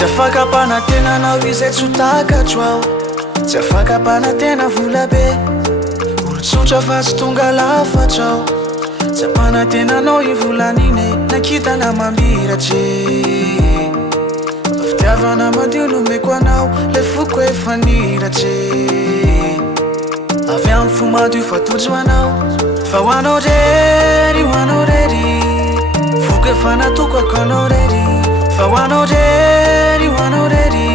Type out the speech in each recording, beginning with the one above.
Tsy afaka panatena anao izay tsy ho takatro aho Tsy afaka panatena vola be Olotsotra fa tsy tonga lafatra aho Tsy panatena anao ivolan'iny Nakitana mamiratry Fitiavana madio nomeko anao Le foko efa niratry Avy amin'ny fo madio fa tojo anao Fa ho anao rery, ho anao rery Foko efa natokako anao rery Fa ho anao rery, ho anao rery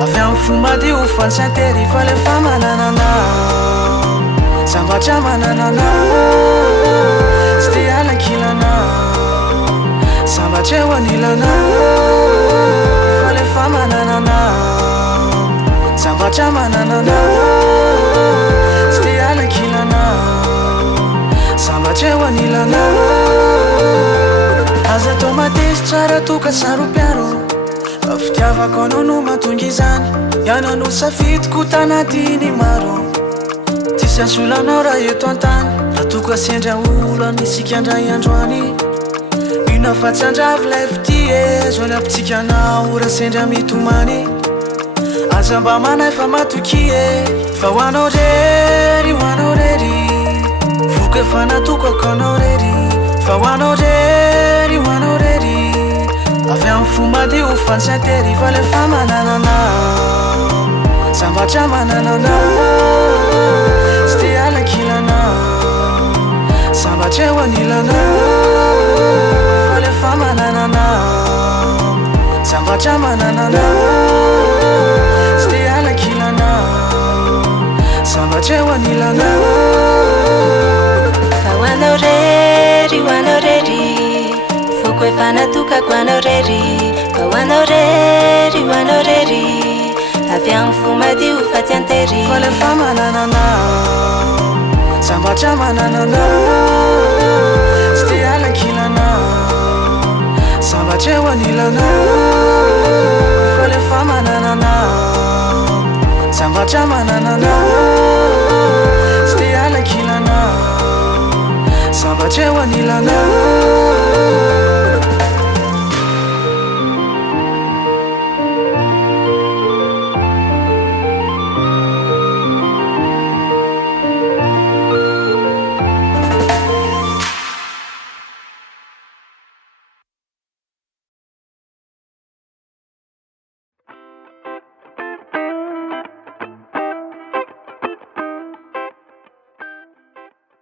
Avy amin'ny fo madio fa tsy antery Fa le fa manana anao Sambatra manana anao Tsy te alankila anao Sambatra eo anilanao Fa le fa manana anao Sambatra manana anao Tsy te alankila anao Sambatra eo anilanao Aza atao matesy tsara toka sarom-piaro Fa fitiavako anao no mahatonga izany Ianao no safidiko tanatiny maro Tsy sasolanao raha eto an-tany Raha toko asendra olo anisika andray androany Ina fa tsy andravy lay fitie Zao ny ampitsika anao raha sendra mitomany Aza mba manay fa matokie Fa ho anao rery, ho anao rery Voko efa natokako anao rery Fa ho anao rery, ho anao rery Avy amin'ny fo madio fa tsy antery Fa le fa manana anao Sambatra manana anao Tsy te alankila anao Sambatra eo anilanao Fa le fa manana anao Sambatra manana anao Tsy te alankila anao Sambatra eo anilanao Fa ho anao rery, ho anao rery Foko efa natokako anao rery Fa ho anao rery, ho anao rery Avy amin'ny fo madio fa tsy antery Fa le fa manana anao Sambatra manana anao Tsy te alankila anao Sambatra eo anilanao Fa le fa manana anao Sambatra manana anao Tsy te alankila anao Sambatra eo anilanao